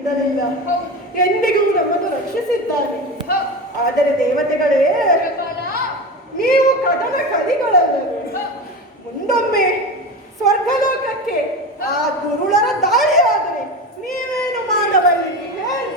ಇದರಿಂದ ಎಂದಿಗೂ ನಮ್ಮನ್ನು ರಕ್ಷಿಸಿದ್ದಾನೆ. ಹ. ಆದರೆ ದೇವತೆಗಳೇ, ಶಿವಪಾಲ, ನೀವು ಕದನ ಕಲಿಗಳಲ್ಲವೇ? ಹ. ಮುಂದೊಮ್ಮೆ ಸ್ವರ್ಗಲೋಕಕ್ಕೆ ಆ ದುರುಳರ ದಾಳಿಯಾದರೆ ನೀವೇನು ಮಾಡಬಲ್ಲಿರಿ ಹೇಳಿ?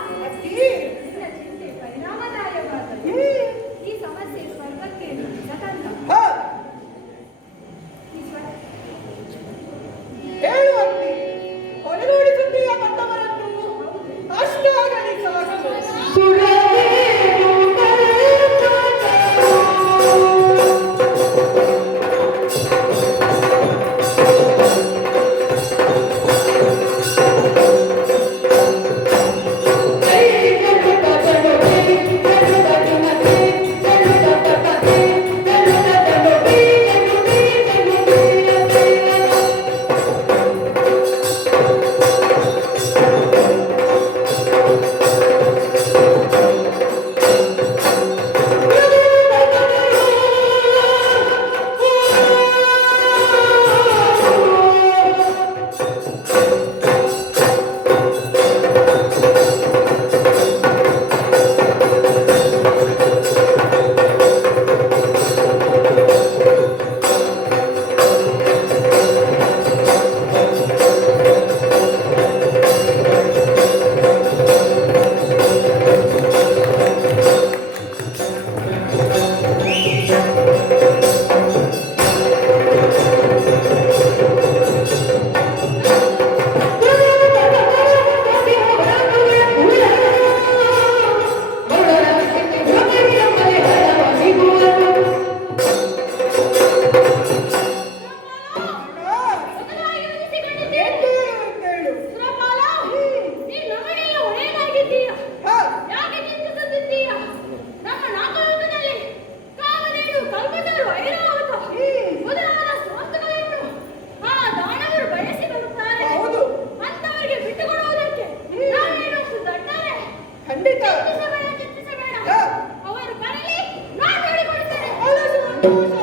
ನಿನ್ನ ಚಿಂತೆ ಪರಿಣಾಮದಾಯವಾದದ್ದು. ಈ ಸಮಸ್ಯೆ ಸ್ವರ್ಗಕ್ಕೆ ನಿಜತಂದ. ಹ, ಈ ಸ್ವರ್ಗ ಹೇಳು ಅಪ್ಪಿ, ಹೊರನೋಡಿಸುತ್ತೀಯ ಮತ್ತವರನ್ನು ಅಷ್ಟಾಗಲಿ ಸಾಕು. ಶಿವಪಾಲ, ನೀನು ನಮಗೆಲ್ಲ ಒಳ್ಳೆಯದಾಗಿದ್ದೀಯ. ಯಾಕೆ ಚಿಂತಿಸುತ್ತಿದ್ದೀಯ? ನಮ್ಮ ನಾಗಲೋಕದಲ್ಲಿ ಕಾಮಧೇನು, ಕಲ್ಪತರು, ಐರಾವತ ಮೊದಲಾದ ವಸ್ತುಗಳನ್ನು ಆ ದಾನವರು ಬಯಸಿ ಬರುತ್ತಾರೆ. ಹೌದು. ಅಂತವರಿಗೆ ಬಿಟ್ಟುಕೊಡುವುದಕ್ಕೆ ನಾವೇನು ಅಷ್ಟು ದಡ್ಡರೇ? ಖಂಡಿತ. ಚಿಂತಿಸಬೇಡ. ಹ. ಅವರು ಬರಲಿ, ನಾನು ಹೇಳಿಕೊಡುತ್ತೇನೆ. ಬಹಳ ಸಂತೋಷವಾಯಿತು.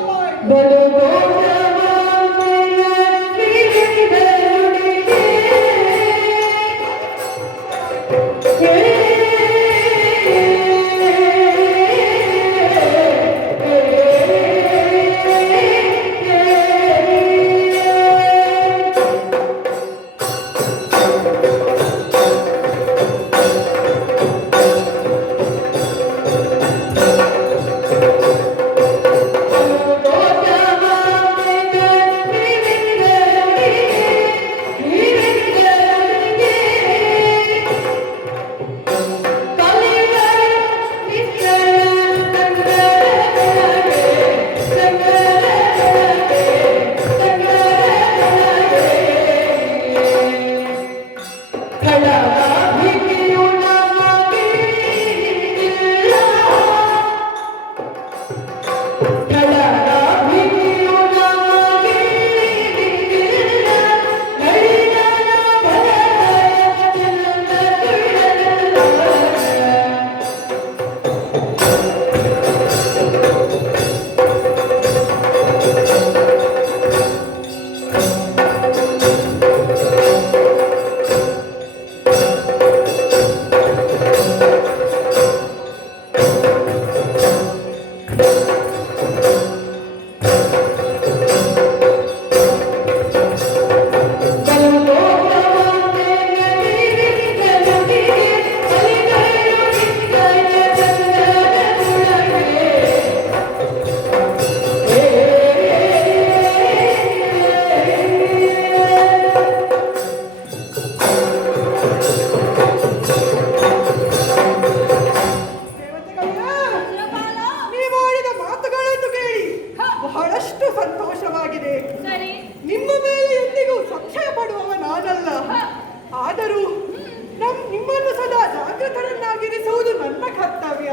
ಜಾಗೃತರನ್ನಾಗಿರಿಸುವುದು ನನ್ನ ಕರ್ತವ್ಯ.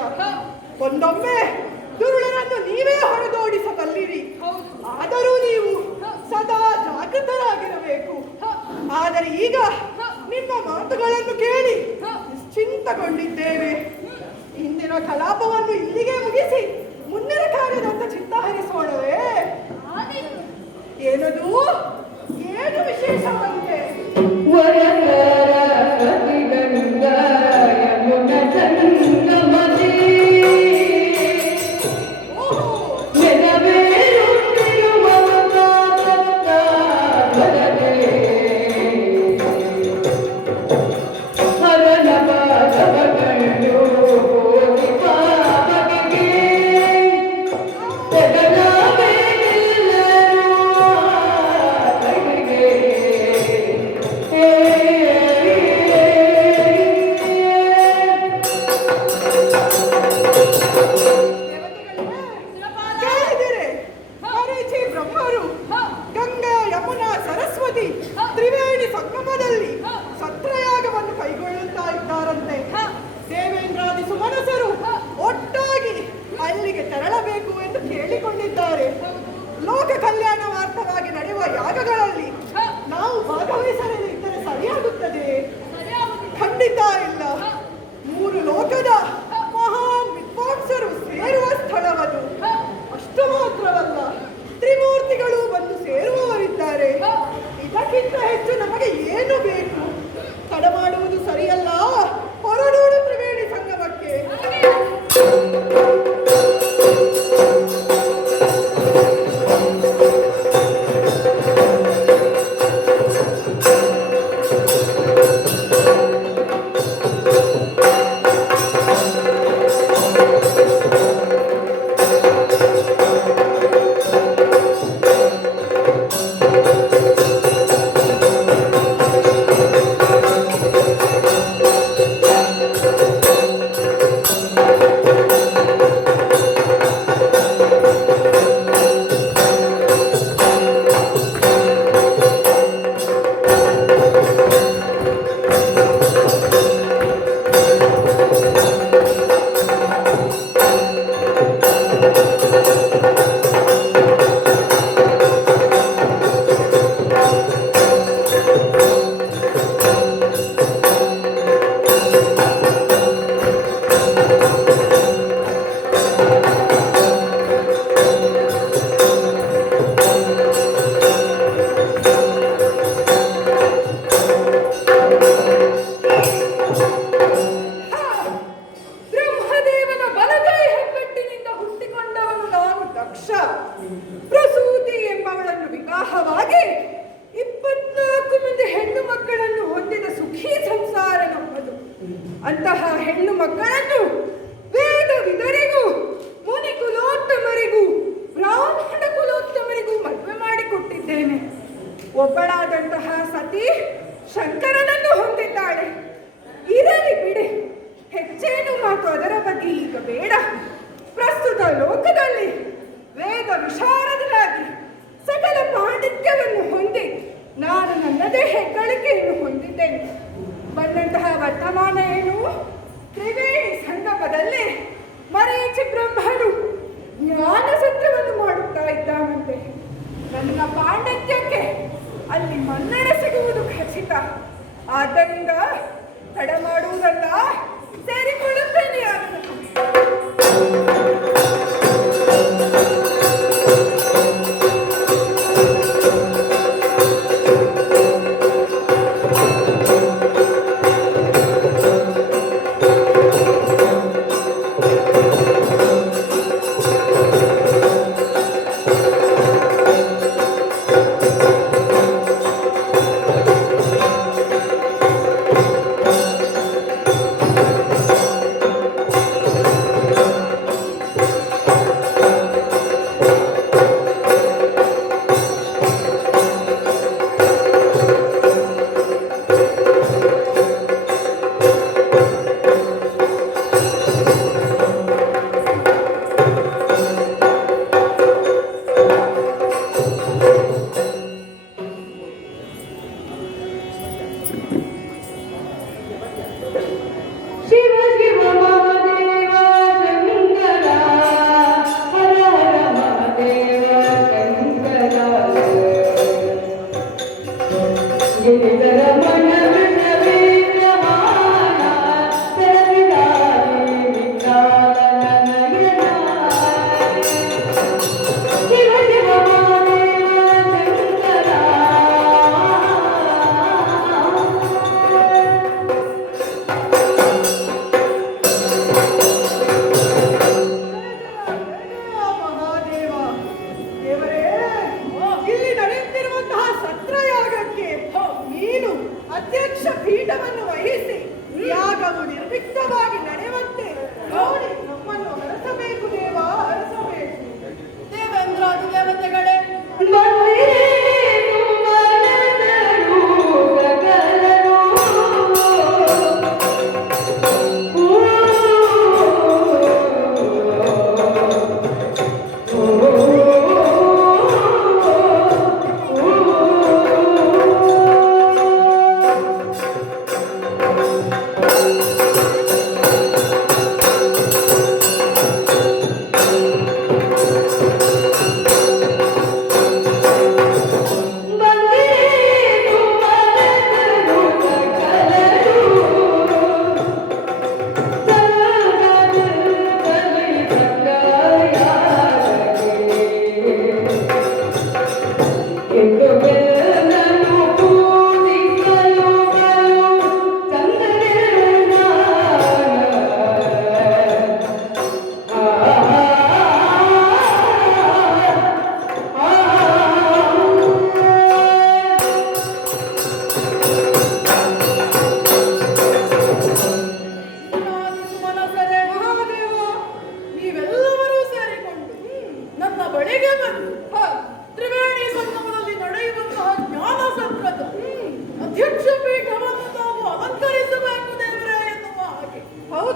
ಒಂದೊಮ್ಮೆ ದುರುಳರನ್ನು ನೀವೇ ಹೊಡೆದೋಡಿಸಬಲ್ಲಿರಿ, ಆದರೂ ನೀವು ಸದಾ ಜಾಗೃತರಾಗಿರಬೇಕು. ಆದರೆ ಈಗ ನಿಮ್ಮ ಮಾತುಗಳನ್ನು ಕೇಳಿ ನಿಶ್ಚಿಂತಗೊಂಡಿದ್ದೇವೆ. ಇಂದಿನ ಕಲಾಪವನ್ನು ಇಲ್ಲಿಗೆ ಮುಗಿಸಿ ಮುಂದಿನ ಕಾರ್ಯದತ್ತ ಚಿತ್ತ ಹರಿಸೋಣವೇ? ಏನದು? ಏನು ವಿಶೇಷವಂತೆ? ತ್ರಿವೇಣಿ ಸಂಗಮದಲ್ಲಿ ಸತ್ರಯಾಗವನ್ನು ಕೈಗೊಳ್ಳುತ್ತಾ ಇದ್ದಾರಂತೆ. ದೇವೇಂದ್ರಾದಿ ಸುಮನಸರು ಒಟ್ಟಾಗಿ ಅಲ್ಲಿಗೆ ತೆರಳಬೇಕು ಎಂದು ಕೇಳಿಕೊಂಡಿದ್ದಾರೆ. ಲೋಕ ಕಲ್ಯಾಣವಾರ್ಥವಾಗಿ ನಡೆಯುವ ಯಾಗಗಳಲ್ಲಿ ನಾವು ಭಾಗವಹಿಸಲಿದ್ದರೆ ಸರಿಯಾಗುತ್ತದೆ? ಖಂಡಿತ ಇಲ್ಲ. ಮೂರು ಲೋಕದ ಮಹಾನ್ ವಿದ್ವಾಂಸರು ಸೇರುವ ಸ್ಥಳವದು. ಅಷ್ಟು ಮಾತ್ರವಲ್ಲ, ತ್ರಿಮೂರ್ತಿಗಳು ಬಂದು ಸೇರುವವರಿದ್ದಾರೆ. ಇದಕ್ಕಿಂತ ಹೆಚ್ಚು ನಮಗೆ ಏನು ಬೇಕು? ತಡ ಮಾಡುವುದು ಸರಿಯಲ್ಲ. ಹೊರಡೋಡು ತ್ರಿವೇಣಿ ಸಂಗಮಕ್ಕೆ. ಪ್ರಸೂತಿ ಎಂಬವಳನ್ನು ವಿವಾಹವಾಗಿ 24 ಮಂದಿ ಹೆಣ್ಣು ಮಕ್ಕಳನ್ನು ಹೊಂದಿದ ಸುಖಿ ಸಂಸಾರ ನಮ್ಮದು. ಅಂತಹ ಹೆಣ್ಣು ಮಕ್ಕಳನ್ನು ವೇದ ವಿದರಿಗೂ ಮುನಿ ಕುಲೋತ್ತಮರಿಗೂ ಬ್ರಾಹ್ಮಣ ಕುಲೋತ್ತಮರಿಗೂ ಮದುವೆ ಮಾಡಿಕೊಟ್ಟಿದ್ದೇನೆ. ಒಬ್ಬಳಾದಂತಹ ಸತಿ ಶಂಕರನನ್ನು ಹೊಂದಿದ್ದಾಳೆ. ಇರಲಿ ಬಿಡಿ, ಹೆಚ್ಚೇನು ಮಾತು ಅದರ ಬಗ್ಗೆ ಈಗ ಬೇಡ. ಪ್ರಸ್ತುತ ಲೋಕದಲ್ಲಿ ವೇದ ವಿಶಾರದನಾಗಿ ಸಕಲ ಪಾಂಡಿತ್ಯವನ್ನು ಹೊಂದಿ ನಾನು ನನ್ನದೇ ಹೆಗ್ಗಳಿಕೆಯನ್ನು ಹೊಂದಿದ್ದೇನೆ. ಬಂದಂತಹ ವರ್ತಮಾನ ಏನು? ತ್ರಿವೇಣಿ ಸಂಗಮದಲ್ಲಿ ಮರೀಚಿ ಬ್ರಹ್ಮನು ಜ್ಞಾನ ಸತ್ಯವನ್ನು ಮಾಡುತ್ತಾ ಇದ್ದಾನಂತೆ. ನನ್ನ ಪಾಂಡಿತ್ಯಕ್ಕೆ ಅಲ್ಲಿ ಮನ್ನಣೆ ಸಿಗುವುದು ಖಚಿತ. ಆದ್ದರಿಂದ ತಡ ಮಾಡುವುದಲ್ಲ, ಸೇರಿಕೊಳ್ಳುತ್ತೇನೆ.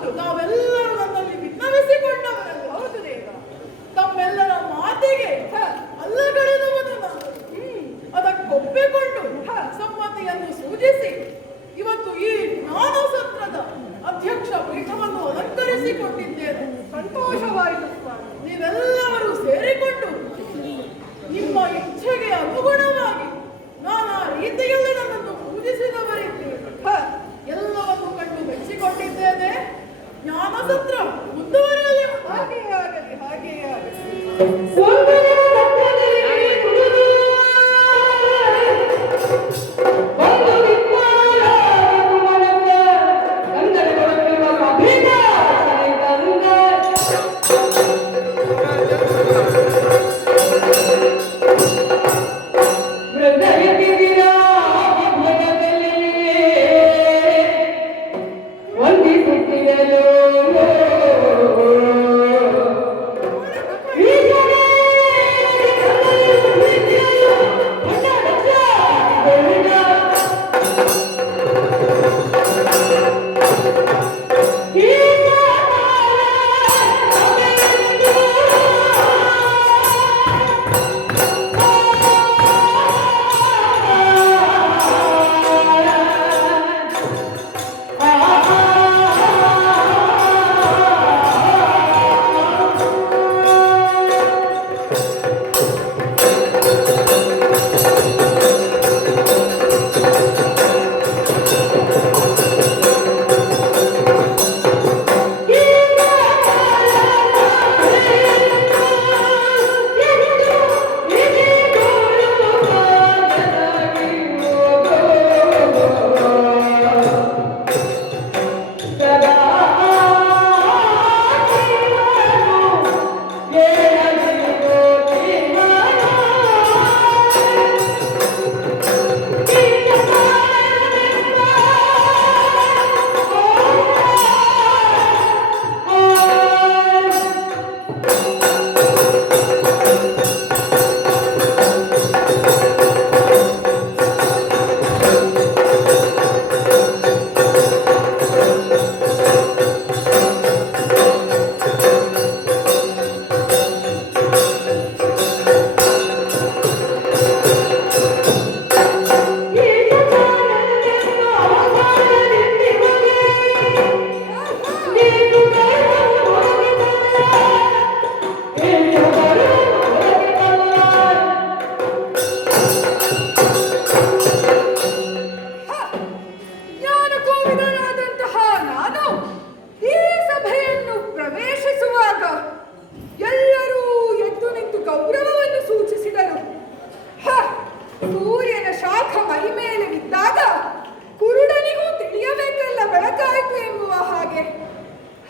ಹೌದು, ನಾವೆಲ್ಲರೂ ನನ್ನಲ್ಲಿ ವಿನ್ನವಿಸಿಕೊಂಡವರಲ್ಲ. ಹೌದು ದೇವ. ತಮ್ಮೆಲ್ಲರ ಮಾತಿಗೆ ಅಲ್ಲಗಳೆದವನು ನಾನು. ಅದಕ್ಕೊಪ್ಪಿಕೊಂಡು ಸಮ್ಮತಿಯನ್ನು ಸೂಚಿಸಿ ಇವತ್ತು ಈ ಜ್ಞಾನ ಸತ್ರದ ಅಧ್ಯಕ್ಷ ಪೀಠವನ್ನು ಅಲಂಕರಿಸಿಕೊಂಡಿದ್ದೇನೆ. ಸಂತೋಷವಾಯಿತು ಸ್ವಾಮಿ. ನೀವೆಲ್ಲರೂ ಸೇರಿಕೊಂಡು ನಿಮ್ಮ ಇಚ್ಛೆಗೆ ಅನುಗುಣವಾಗಿ ನಾನಾ ರೀತಿಯಲ್ಲಿ ನನ್ನನ್ನು ಪೂಜಿಸಿದವರಿದ್ದೀರಿ. ಎಲ್ಲವನ್ನು ಕಂಡು ಮೆಚ್ಚಿಕೊಂಡಿದ್ದೇನೆ. ಜ್ಞಾನಸತ್ರ ಮುಂದುವರಿಯಲಿ. ಹಾಗೆಯೇ ಆಗಲಿ, ಹಾಗೆಯೇ ಆಗಲಿ.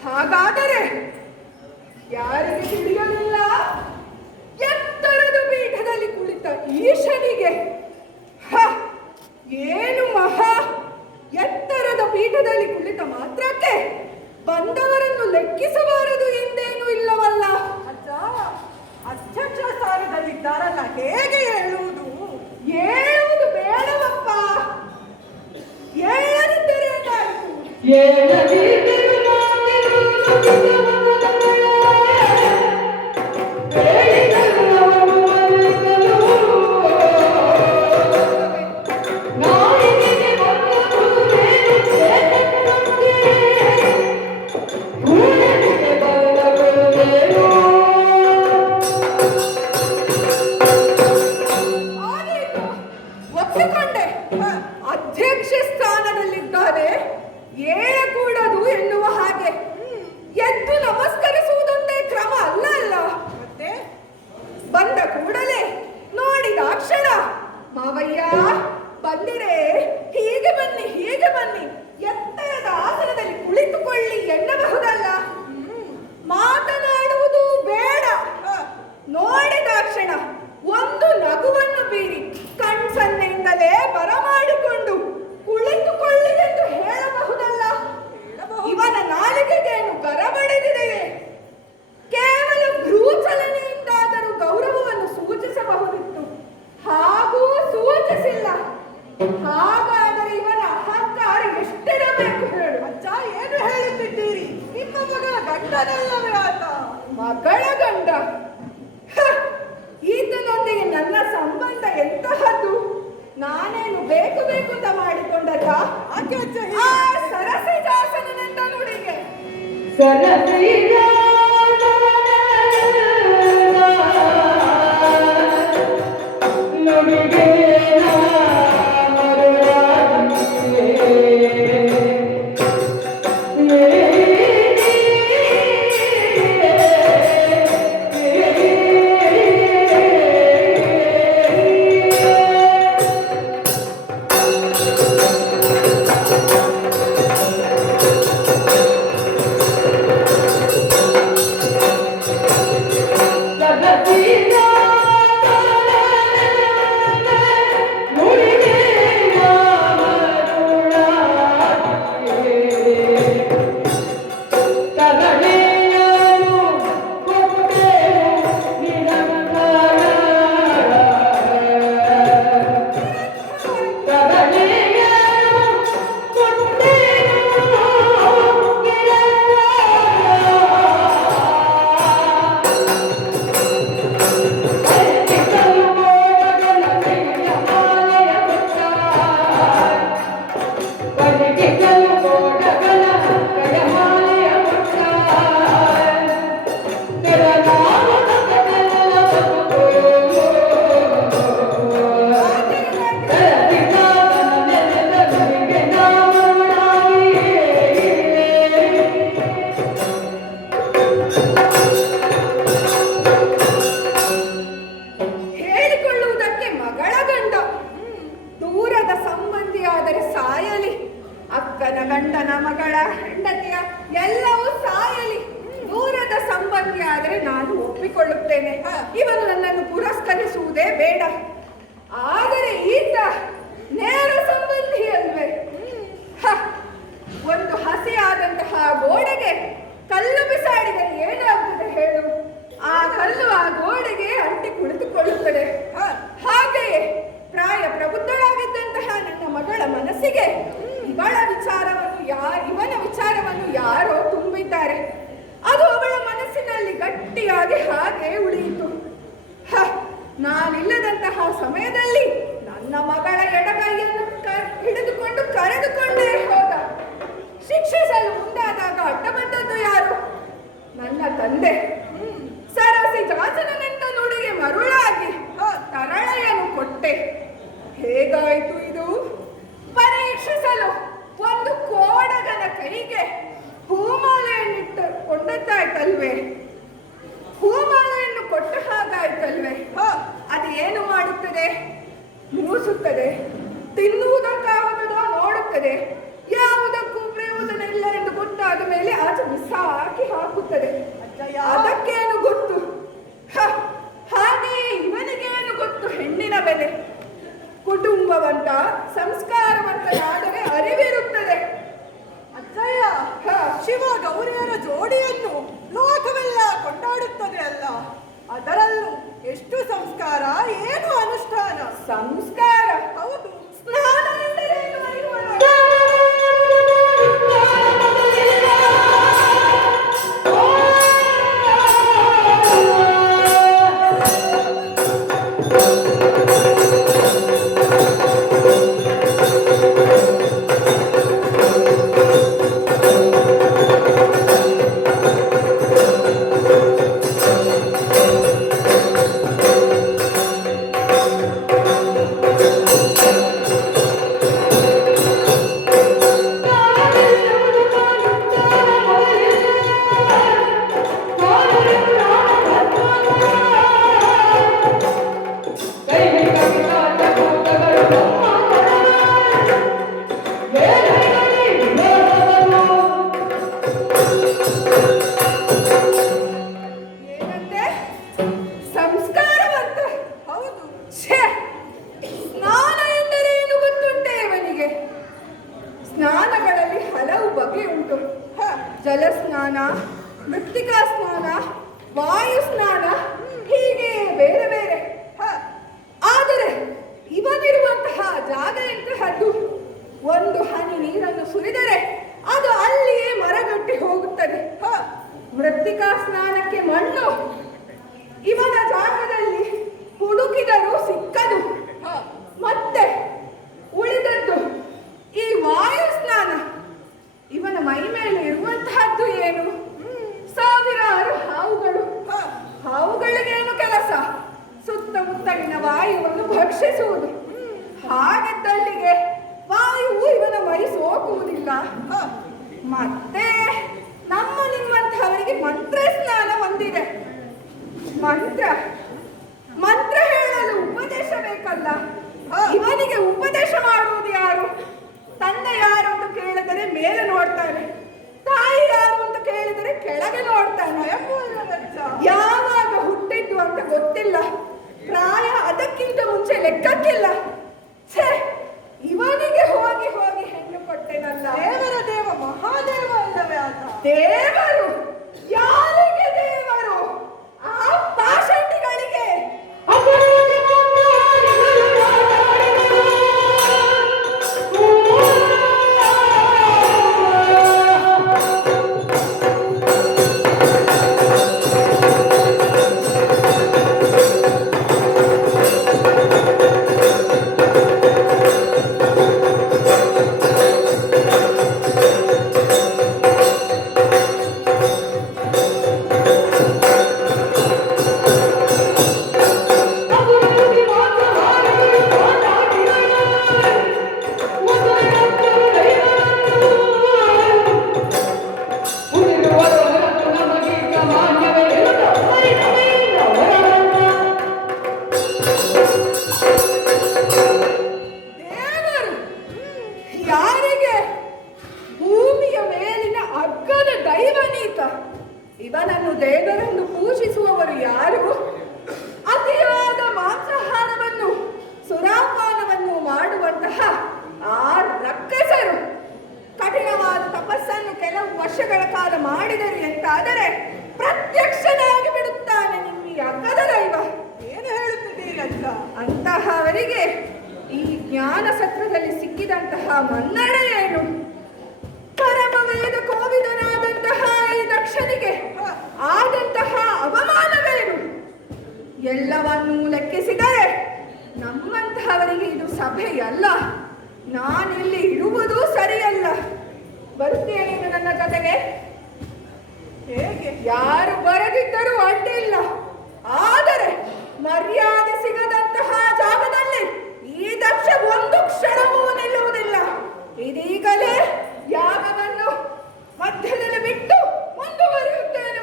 ಹಾಗಾದರೆ ಯಾರಿಗೆ ತಿಳಿಯಲಿಲ್ಲ ಎತ್ತರದ ಪೀಠದಲ್ಲಿ ಕುಳಿತ ಈಶನಿಗೆ ಏನು ಮಹಾ ಎತ್ತರದ ಪೀಠದಲ್ಲಿ ಕುಳಿತ ಮಾತ್ರಕ್ಕೆ ಬಂದವರನ್ನು ಲೆಕ್ಕಿಸಬಾರದು ಎಂದೇನೂ ಇಲ್ಲವಲ್ಲ. ಅಜ್ಜ, ಅಧ್ಯಕ್ಷ ಸ್ಥಾನದಲ್ಲಿದ್ದಾರಲ್ಲ, ಹೇಗೆ ಹೇಳುವುದು? ಹೇಳುವುದು ಬೇಡವಪ್ಪ. ಹೇಳದಿದ್ದರೆ ಏನಾಯಿತು? ಒಪ್ಪಿಕೊಂಡೆ, ಅಧ್ಯಕ್ಷ ಸ್ಥಾನದಲ್ಲಿದ್ದಾರೆ, ಏಳಕೂಡದು ಎನ್ನುವ ಹಾಗೆ. ಎದ್ದು ಗಂಡನಲ್ಲವೇ ಆತ? ಮಗಳ ಗಂಡ. ಹ, ಈತನೊಂದಿಗೆ ನನ್ನ ಸಂಬಂಧ ಎಂತಹದ್ದು? ನಾನೇನು ಬೇಕು ಬೇಕು ಅಂತ ಮಾಡಿಕೊಂಡಲ್ಲ. ಆಕೆ ಅಜ್ಜ ಆ ಸರಸಿಜಾಸನನೆಂದ ನುಡಿಗೆ ಹೇಳಿಕೊಳ್ಳುವುದಕ್ಕೆ ಮಗಳ ಗಂಡ. ದೂರದ ಸಂಬಂಧಿಯಾದರೆ ಸಾಯಲಿ. ಅಕ್ಕನ ಗಂಡನ ಮಗಳ ಹೆಂಡತಿಯ ಎಲ್ಲವೂ ಸಾಯಲಿ. ದೂರದ ಸಂಬಂಧಿ ಆದರೆ ನಾನು ಒಪ್ಪಿಕೊಳ್ಳುತ್ತೇನೆ. ಇವನು ನನ್ನನ್ನು ಪುರಸ್ಕರಿಸುವುದೇ ಬೇಡ. ಆದರೆ ಈತ ನೇರ ಸಂಬಂಧಿ ಅಲ್ವೇ? ಒಂದು ಹಸಿಯಾದಂತಹ ಗೋಡೆಗೆ ಕಲ್ಲು ಬಿಸಾಡಿದರೆ ಏನಾಗುತ್ತದೆ ಹೇಳು? ಆ ಕಲ್ಲು ಆ ಗೋಡೆಗೆ ಅಂಟಿ ಕುಳಿತುಕೊಳ್ಳುತ್ತದೆ. ಹಾಗೆಯೇ ಪ್ರಾಯ ಪ್ರಬುದ್ಧಳಾಗಿದ್ದಂತಹ ನನ್ನ ಮಗಳ ಮನಸ್ಸಿಗೆ ಇವನ ವಿಚಾರವನ್ನು ಯಾರೋ ತುಂಬಿದ್ದಾರೆ. ಅದು ಅವಳ ಮನಸ್ಸಿನಲ್ಲಿ ಗಟ್ಟಿಯಾಗಿ ಹಾಗೆ ಉಳಿಯಿತು. ನಾನಿಲ್ಲದಂತಹ ಸಮಯದಲ್ಲಿ ನನ್ನ ಮಗಳ ಎಡಗೈಯನ್ನು ಹಿಡಿದುಕೊಂಡು ಕರೆದುಕೊಂಡೇ ಹೋದ. ಶಿಕ್ಷಿಸಲು ಮುಂದಾದಾಗ ಅಡ್ಡ ಬಂದದ್ದು ಯಾರು? ನನ್ನ ತಂದೆ. ಸರಸಿ ಜಾಸನನೆಂದ ನುಡಿಗೆ ಮರುಳಾಗಿ ತರಳೆಯನ್ನು ಕೊಟ್ಟೆ. ಹೇಗಾಯಿತು ಇದು? ಪರೀಕ್ಷಿಸಲು ಒಂದು ಕೋಡಗನ ಕೈಗೆ ಹೂಮಾಲೆಯನ್ನಿಟ್ಟು ಕೊಂಡದ್ದಾಯ್ತಲ್ವೇ? ಹೂಮಾಲೆಯನ್ನು ಕೊಟ್ಟ ಹಾಗಾಯ್ತಲ್ವೇ? ಅದು ಏನು ಮಾಡುತ್ತದೆ? ಮೂಸುತ್ತದೆ. ತಿನ್ನುವುದಕ್ಕಾಗುತ್ತದೋ ನೋಡುತ್ತದೆ. ಯಾವುದಕ್ಕೂ ಪ್ರಯೋಜನ ಎಂದು ಗೊತ್ತಾದ ಮೇಲೆ ಆಚೆ ಬಿಸಾಕಿ ಹಾಕುತ್ತದೆ. ಅದಕ್ಕೇನು ಗೊತ್ತು? ಹಾಗೆಯೇ ಇವನಿಗೇನು ಗೊತ್ತು ಹೆಣ್ಣಿನ ಬೆಲೆ? ಕುಟುಂಬವಂತ ಸಂಸ್ಕಾರವಂತನಾದರೆ ಅರಿವಿರುತ್ತದೆ. ಅಜ್ಜಯ್ಯ, ಶಿವ ಗೌರಿಯರ ಜೋಡಿಯನ್ನು ಲೋಕವೆಲ್ಲ ಕೊಂಡಾಡುತ್ತದೆ ಅಲ್ಲ? ಅದರಲ್ಲೂ ಎಷ್ಟು ಸಂಸ್ಕಾರ, ಏನು ಅನುಷ್ಠಾನ? ಸಂಸ್ಕಾರ ಹೌದು. ಸ್ನಾನ ಎಂದರೇನು ಅರಿಯುವನು? ಜಲಸ್ನಾನ, ಮೃತ್ತಿಕಾ ಸ್ನಾನ, ವಾಯು ಸ್ನಾನ, ಹೀಗೆ ಬೇರೆ ಬೇರೆ. ಆದರೆ ಇವನಿರುವಂತಹ ಜಾಗ ಎಂತಹದ್ದು? ಒಂದು ಹನಿ ನೀರನ್ನು ಸುರಿದರೆ ಅದು ಅಲ್ಲಿಯೇ ಮರಗಟ್ಟಿ ಹೋಗುತ್ತದೆ. ಮಣ್ಣು. ಇವನ ಜಾಗದಲ್ಲಿ ಹುಡುಕಿದರೂ ಸಿಕ್ಕದು. ಮತ್ತೆ ಉಳಿದದ್ದು ಈ ವಾಯು ಸ್ನಾನ. ಇವನ ಮೈ ಮೇಲೆ ಇರುವಂತಹದ್ದು ಏನು? ಸಾವಿರಾರು ಹಾವುಗಳು. ಹಾವುಗಳಿಗೇನು ಕೆಲಸ? ಸುತ್ತಮುತ್ತಲಿನ ವಾಯುವನ್ನು ಭಕ್ಷಿಸುವುದು. ಹಾಗಿದ್ದಲ್ಲಿಗೆ ವಾಯುವು ಇವನ ಮೈ ಸೋಕುವುದಿಲ್ಲ. ಮತ್ತೆ ನಿಮ್ಮಂತಹವರಿಗೆ ಮಂತ್ರ ಸ್ನಾನ ಹೊಂದಿದೆ. ಮಂತ್ರ ಹೇಳಲು ಉಪದೇಶ ಬೇಕಲ್ಲ. ಇವನಿಗೆ ಉಪದೇಶ ಮಾಡುವುದು ಯಾರು? ತಂದೆ ಯಾರು ಅಂತ ಕೇಳಿದರೆ ಮೇಲೆ ನೋಡ್ತಾನೆ, ತಾಯಿ ಯಾರು ಅಂತ ಕೇಳಿದರೆ ಕೆಳಗೆ ನೋಡ್ತಾನೆ. ಯಾವಾಗ ಹುಟ್ಟಿದ್ದು ಅಂತ ಗೊತ್ತಿಲ್ಲ, ಪ್ರಾಯ ಅದಕ್ಕಿಂತ ಮುಂಚೆ ಲೆಕ್ಕಕ್ಕಿಲ್ಲ. ಛೇ, ಇವನಿಗೆ ಹೋಗಿ ಹೋಗಿ ಹೆಣ್ಣು ಕೊಟ್ಟೆನಲ್ಲ. ದೇವರ ದೇವ ಮಹಾದೇವ ಅಲ್ಲವೇ ಆತ? ದೇವರು? ಯಾರಿಗೆ ದೇವರು? ಆ ಪಾಷಂಡಿಗಳಿಗೆ. ಇವನನ್ನು ದೇವರನ್ನು ಪೂಜಿಸುವವರು ಯಾರು? ಅತಿಯಾದ ಮಾಂಸಾಹಾರವನ್ನು ಸುರಾಪಾನವನ್ನು ಮಾಡುವಂತಹ ಆ ರಕ್ಕಸರು ಕಠಿಣವಾದ ತಪಸ್ಸನ್ನು ಕೆಲವು ವರ್ಷಗಳ ಕಾಲ ಮಾಡಿದರು ಎಂತಾದರೆ ಪ್ರತ್ಯಕ್ಷನಾಗಿ ಬಿಡುತ್ತಾನೆ ನಿಮ್ಮ ಅಗ್ಗದ ದೈವ. ಏನು ಹೇಳುತ್ತಿದ್ದೀರಂತ? ಅಂತಹವರಿಗೆ ಈ ಜ್ಞಾನ ಸತ್ರದಲ್ಲಿ ಸಿಕ್ಕಿದಂತಹ ಮನ್ನಣೆ ಏನು? ಪರಮವೇದ ಕೋವಿದನಾದಂತಹ ಈ ದಕ್ಷನಿಗೆ ಆದಂತಹ ಅವಮಾನವೇನು? ಎಲ್ಲವನ್ನೂ ಲೆಕ್ಕಿಸಿದರೆ ನಮ್ಮಂತಹವರಿಗೆ ಇದು ಸಭೆಯಲ್ಲ. ನಾನಿಲ್ಲಿ ಇರುವುದು ಸರಿಯಲ್ಲ. ಬರುತ್ತೇನೆ ನನ್ನ ಜೊತೆಗೆ? ಹೇಗೆ? ಯಾರು ಬರದಿದ್ದರೂ ಅಡ್ಡಿಲ್ಲ. ಆದರೆ ಮರ್ಯಾದೆ ಸಿಗದಂತಹ ಜಾಗದಲ್ಲಿ ಈ ದಕ್ಷ ಒಂದು ಕ್ಷಣವೂ ನಿಲ್ಲುವುದಿಲ್ಲ. ಇದೀಗಲೇ ಯಾಗವನ್ನು ಮಧ್ಯದಲ್ಲಿ ಬಿಟ್ಟು ಮುಂದುವರಿಯುತ್ತೇನೆ.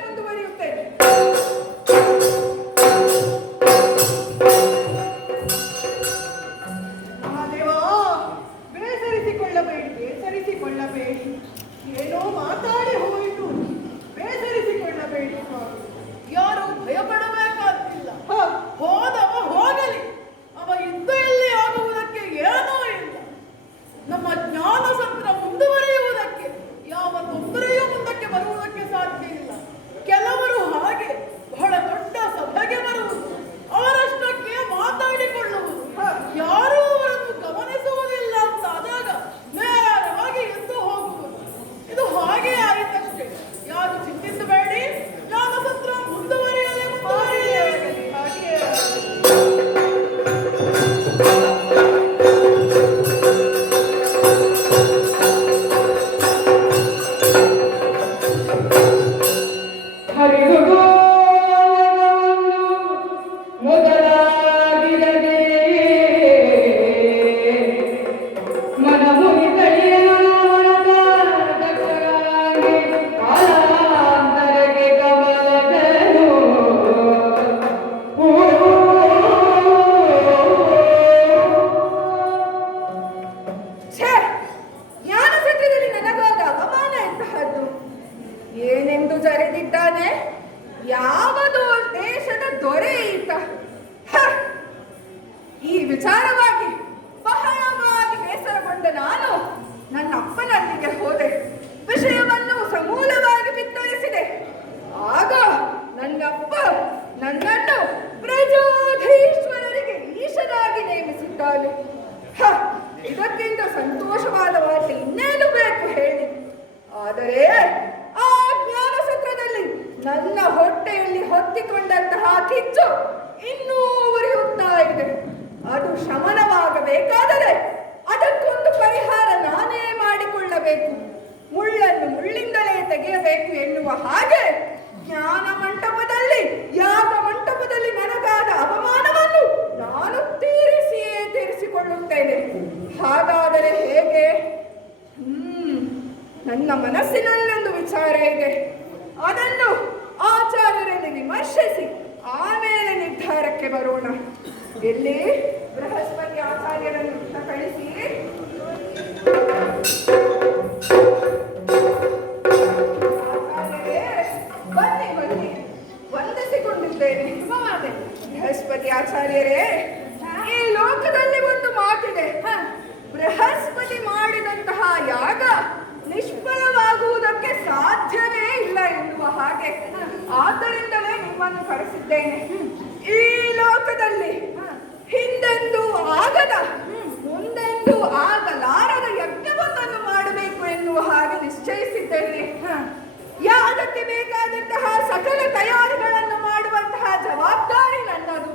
ಮಹಾದೇವ, ಬೇಸರಿಸಿಕೊಳ್ಳಬೇಡಿ. ಏನೋ ಮಾತಾಡಿ ಹೋಯಿತು, ಬೇಸರಿಸಿಕೊಳ್ಳಬೇಡಿ. ಯಾರು ಭಯಪಡಬೇಕಾಗಿಲ್ಲ. ಹೋದವ ಹೋಗಲಿ, ಅವ ಯುದ್ಧದಲ್ಲಿ ಆಗುವುದಕ್ಕೆ ಏನೂ ಇಲ್ಲ. ನಮ್ಮ ಜ್ಞಾನ ಸತ್ರ ಮುಂದುವರಿಯುವುದಕ್ಕೆ ಯಾವ ತೊಂದರೆಯೂ ಮುಂದಕ್ಕೆ ಬರುವುದಕ್ಕೆ ಸಾಧ್ಯ ಇಲ್ಲ. ಕೆಲವರು ಹಾಗೆ ಬಹಳ ದೊಡ್ಡ ಸಭೆಗೆ ಬರುವುದು, ಅವರಷ್ಟಕ್ಕೆ ಮಾತಾಡಿಕೊಳ್ಳುವುದು, ಯಾರೂ ಅವರನ್ನು ಗಮನಿಸುವುದಿಲ್ಲ ಅಂತಾದಾಗ ನೇರವಾಗಿ ಎದ್ದು ಹೋಗುವುದು. ಇದು ಹಾಗೆ ಆಯಿತಷ್ಟೇ. ಯಾರು ಚಿಂತಿಸಬೇಡಿ, ಜ್ಞಾನ ಸತ್ರ ಮುಂದುವರಿಯಲಿ. ಹಾಗೆಯೇ ಏನೆಂದು ಜರೆದಿದ್ದಾನೆ? ಯಾವುದೋ ದೇಶದ ದೊರೆ ಈತ. ಈ ವಿಚಾರವಾಗಿ ಬಹಳವಾಗಿ ಬೇಸರಗೊಂಡ ನಾನು ನನ್ನ ಅಪ್ಪನಲ್ಲಿಗೆ ಹೋದೆ. ವಿಷಯವನ್ನು ಸಮೂಲವಾಗಿ ಬಿತ್ತರಿಸಿದೆ. ಆಗ ನನ್ನಪ್ಪ ನನ್ನನ್ನು ಪ್ರಜಾಧೀಶ್ವರರಿಗೆ ಈಶನಾಗಿ ನೇಮಿಸಿದ್ದಾನೆ. ಇದಕ್ಕಿಂತ ಸಂತೋಷವಾದ ವಾರ್ತೆ ಇನ್ನೇನು ಬೇಕು ಹೇಳಿ? ಆದರೆ ಆ ಜ್ಞಾನ ಸತ್ರದಲ್ಲಿ ನನ್ನ ಹೊಟ್ಟೆಯಲ್ಲಿ ಹೊತ್ತಿಕೊಂಡಂತಹ ಕಿಚ್ಚು ಇನ್ನೂ ಉರಿಯುತ್ತಾ ಇದೆ. ಅದು ಶಮನವಾಗಬೇಕಾದರೆ ಅದಕ್ಕೊಂದು ಪರಿಹಾರ ನಾನೇ ಮಾಡಿಕೊಳ್ಳಬೇಕು. ಮುಳ್ಳನ್ನು ಮುಳ್ಳಿಂದಲೇ ತೆಗೆಯಬೇಕು ಎನ್ನುವ ಹಾಗೆ ಜ್ಞಾನ ಮಂಟಪದಲ್ಲಿ, ಯಾಗ ಮಂಟಪದಲ್ಲಿ ನನಗಾದ ಅವಮಾನವನ್ನು ನಾನು ತೀರಿಸಿಕೊಳ್ಳುತ್ತೇನೆ. ಹಾಗಾದರೆ ಹೇಗೆ? ನನ್ನ ಮನಸ್ಸಿನಲ್ಲೊಂದು ವಿಚಾರ ಇದೆ. ಅದನ್ನು ಆಚಾರ್ಯರಲ್ಲಿ ವಿಮರ್ಶಿಸಿ ಆಮೇಲೆ ನಿರ್ಧಾರಕ್ಕೆ ಬರೋಣ. ಎಲ್ಲಿ ಬೃಹಸ್ಪತಿ ಆಚಾರ್ಯರನ್ನು ಕಳಿಸಿ ಆಚಾರ್ಯರೇ ಬನ್ನಿ ಬನ್ನಿ, ವಂದಿಸಿಕೊಂಡಿದ್ದೇನೆ. ಬೃಹಸ್ಪತಿ ಆಚಾರ್ಯರೇ, ಈ ಲೋಕದಲ್ಲಿ ಒಂದು ಮಾತಿದೆ, ಬೃಹಸ್ಪತಿ ಮಾಡಿದಂತಹ ಯಾಗ ನಿಷ್ಫಲವಾಗುವುದಕ್ಕೆ ಸಾಧ್ಯವೇ ಇಲ್ಲ ಎನ್ನುವ ಹಾಗೆ. ಆದ್ದರಿಂದಲೇ ನಿಮ್ಮನ್ನು ಕರೆಸಿದ್ದೇನೆ. ಈ ಲೋಕದಲ್ಲಿ ಹಿಂದೆಂದೂ ಆಗದ, ಮುಂದೆಂದೂ ಆಗಲಾರದ ಯಜ್ಞವೊಂದನ್ನು ಮಾಡಬೇಕು ಎನ್ನುವ ಹಾಗೆ ನಿಶ್ಚಯಿಸಿದ್ದೇನೆ. ಯಾಗಕ್ಕೆ ಬೇಕಾದಂತಹ ಸಕಲ ತಯಾರಿಗಳನ್ನು ಮಾಡುವಂತಹ ಜವಾಬ್ದಾರಿ ನನ್ನದು.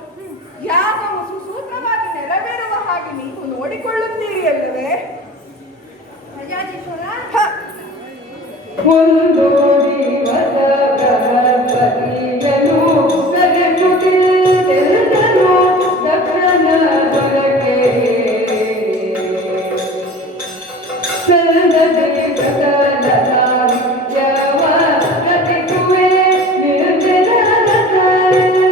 ಯಾಗವು ಸುಸೂತ್ರವಾಗಿ ನೆರವೇರುವ ಹಾಗೆ ನೀವು ನೋಡಿಕೊಳ್ಳುತ್ತೀರಿ ಅಲ್ಲವೇ? ಒಂದು ದಿವಸ ಬೃಹಸ್ಪತಿಯನು ಕರೆದುಕೊಂಡೆನು ದಕ್ಷನ ದೊರಕೆ. ಸಲ್ಲದೆ ಸಕಲರಾಜ್ಯವ ಗತಿಸುವೆ ನಿರ್ಜನನ ಕಾರಣವನು.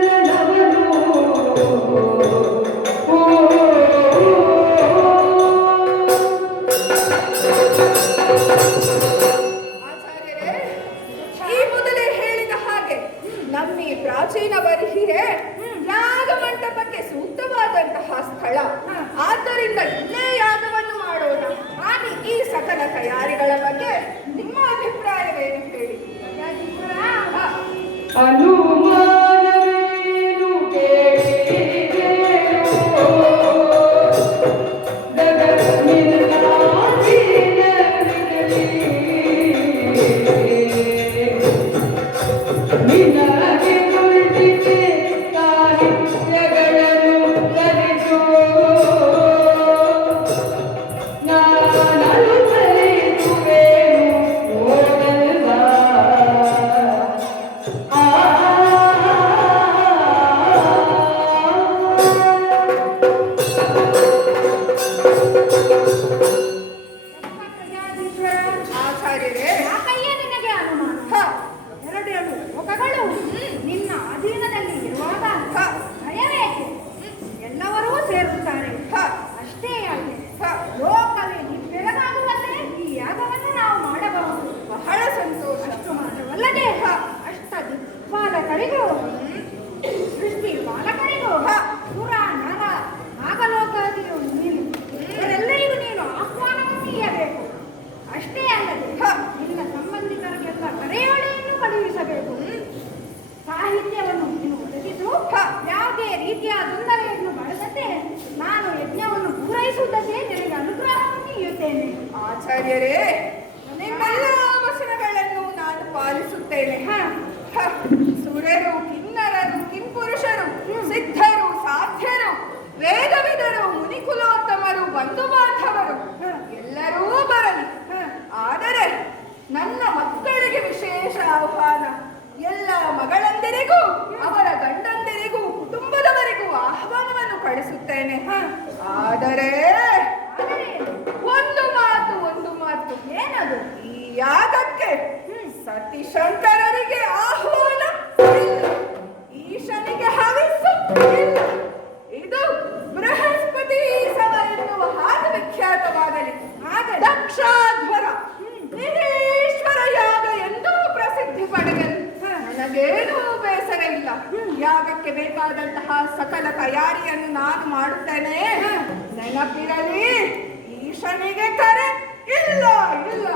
ನಮ್ಮಿ ಪ್ರಾಚೀನ ಬರಿಹಿರೆ ಯಾಗ ಮಂಟಪಕ್ಕೆ ಸೂಕ್ತವಾದಂತಹ ಸ್ಥಳ. ಆದ್ದರಿಂದ ಇಲ್ಲೇ ಯಾಗವನ್ನು ಮಾಡೋಣ. ಹಾಗೆ ಈ ಸಕಲ ತಯಾರಿಗಳ ಬಗ್ಗೆ ನಿಮ್ಮ ಅಭಿಪ್ರಾಯವೇನು ಹೇಳಿ? ಅನುಮಾನವೇನು ಕೇಳಿದೆಯೋ ನಿನಗೆ ಕುಳಿತಿದೆ ಸಾಹಿತ್ಯಗಳನ್ನು ಕಲಿಸೋ ನಾನನು ಕಲಿಸುವೆನು ಓದಲ್ವ. ಆಚಾರ್ಯರೇ, ಯಾಕಯ್ಯ ನಿನಗೆ ಅನುಮಾನ? ಎರಡೆರಡು ಲೋಕಗಳು ನಿನ್ನ ಅಧೀನದಲ್ಲಿ ಇರುವಾಗ ಭಯವೇಕೆ? ಎಲ್ಲವರೂ ಸೇರುತ್ತಾರೆ. ಅಷ್ಟೇ ಅಲ್ಲದೆ ಲೋಕವೇ ಬೆಳಗಾಗುವಂತೆ ಈ ಯಾಗವನ್ನು ನಾವು ಮಾಡಬಹುದು. ಬಹಳ ಸಂತೋಷ. ಅಷ್ಟು ಮಾತ್ರವಲ್ಲದೆ ಅಷ್ಟ ದಿಕ್ಪಾಲಕರಿಗೂ ಸೃಷ್ಟಿ ಪಾಲಕರಿಗೂ ಸುರ ನರ ನಾಗಲೋಕಾದಿರು ನೀನು ಇವರೆಲ್ಲರಿಗೂ ನೀನು ಆಹ್ವಾನವನ್ನು ನೀಡಬೇಕು. ಅಷ್ಟೇ ಅಲ್ಲದೆ ನಿನ್ನ ಸಂಬಂಧಿಕರಿಗೆಲ್ಲ ಕರೆಯೋಡೆಯನ್ನು ಕಳುಹಿಸಬೇಕು. ಸಾಹಿತ್ಯವನ್ನು ನೀನು ಒದಗಿಸು. ಯಾವುದೇ ರೀತಿಯ ತೊಂದರೆಯನ್ನು ಮಾಡದಂತೆ ನಾನು ಯಜ್ಞವನ್ನು ಪೂರೈಸುವುದಕ್ಕೆ ನಿನಗೆ ಅನುಗ್ರಹವನ್ನು ನೀಡುತ್ತೇನೆ. ಆಚಾರ್ಯರೇ, ನಿಮ್ಮೆಲ್ಲ ವಚನಗಳನ್ನು ನಾನು ಪಾಲಿಸುತ್ತೇನೆ. ಸುರರು, ಕಿನ್ನರರು, ಕಿಂಪುರುಷರು, ಸಿದ್ಧರು, ಸಾಧ್ಯರು, ವೇದವಿದರು, ಮುನಿಕುಲೋತ್ತಮರು, ಬಂಧು ಬಾಂಧವರು ಎಲ್ಲರೂ ಬರಲಿ. ಆದರೆ ನನ್ನ ಮಕ್ಕಳಿಗೆ ವಿಶೇಷ ಆಹ್ವಾನ. ಎಲ್ಲ ಮಗಳಂದಿರಿಗೂ ಅವರ ಗಂಡಂದಿರಿಗೂ ಕುಟುಂಬದವರಿಗೂ ಆಹ್ವಾನವನ್ನು ಕಳಿಸುತ್ತೇನೆ. ಆದರೆ ಒಂದು ಮಾತು ಏನದು? ಈ ಯಾಗಕ್ಕೆ ಸತಿಶಂಕರರಿಗೆ ಆಹ್ವಾನ ಇಲ್ಲ, ಈಶನಿಗೆ ಹವಿಸ್ಸು ಇಲ್ಲ. ಇದು ಬೃಹಸ್ಪತಿ ಸವ ಎನ್ನುವ ಹಾಗೆ ವಿಖ್ಯಾತವಾಗಲಿ. ಆಗ ದಕ್ಷಾಧ್ವರ ನಿರೀಶ್ವರ ಯಾಗ ಎಂದೂ ಪ್ರಸಿದ್ಧಿ ಪಡೆಯಲು ನನಗೇನೂ ಬೇಸರ ಇಲ್ಲ. ಯಾಗಕ್ಕೆ ಬೇಕಾದಂತಹ ಸಕಲ ತಯಾರಿಯನ್ನು ನಾನು ಮಾಡುತ್ತೇನೆ. ನೆನಪಿರಲಿ, ಈಶನಿಗೆ ಕರೆ ಇಲ್ಲ ಇಲ್ಲ.